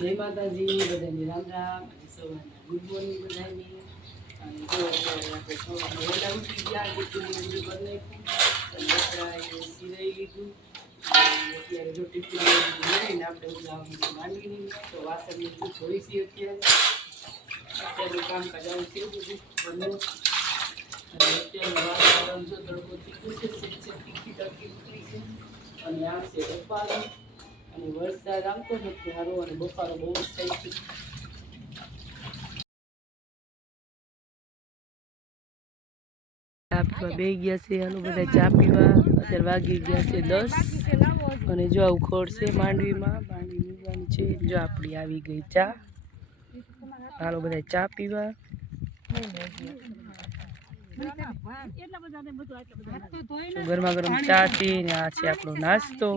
જય માતાજી, બધાને રામ રામ અને સવારના ગુડ મોર્નિંગ બધાને. અને જો આપણે સવારમાં વહેલા ઉઠી ગયા, બધું કરી નાખ્યું, સિરાઈ લીધું. અત્યારે જો ટિફિન લઈને આપણે ઉજાવાનું માંડવીની તો વાસણની બધું ધોઈશી. અત્યારનું કામકાજ આવું છે બધું ઘરનું. અને અત્યારનું વાતાવરણ જો તડકો તીખું છે, તીખી તડકી નીકળી છે અને આવશે બફારો. અને વરસાદ આવતો નથી સારો અને બફારો બહુ જ થાય છે. ચા પીવા બે ગયા છે, હાલો બધા ચા પીવા. અત્યારે વાગી ગયા છે 10 અને જો આવું ખોડ છે માંડવીમાં, માંડવી નીકળવાની છે. જો આપણી આવી ગઈ ચા, હાલો બધા ચા પીવા. ગરમા ગરમ ચા છે ને આ છે આપણો નાસ્તો.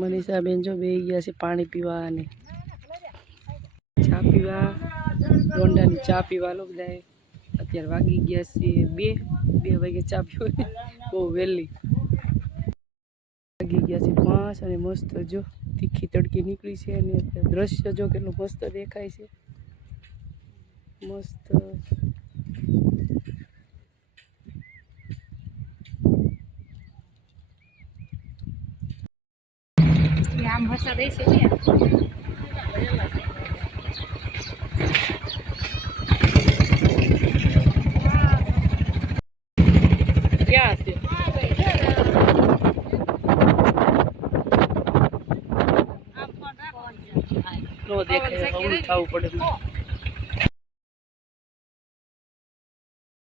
મનીષાબેન જો બે ગયા છે પાણી પીવા અને ચા પીવા. રોંડાની ચા પીવા લો બધા. અત્યારે વાગી ગયા છે 2 વાગે ચા પીવા બહુ વહેલી. વાગી ગયા છે 5 અને મસ્ત જો તીખી તડકી નીકળી છે. અને દ્રશ્ય જો કેટલું મસ્ત દેખાય છે, મસ્ત. આમ વરસાદ છે ને ક્યાં છે નો દેખાય, અવળું થવું પડે.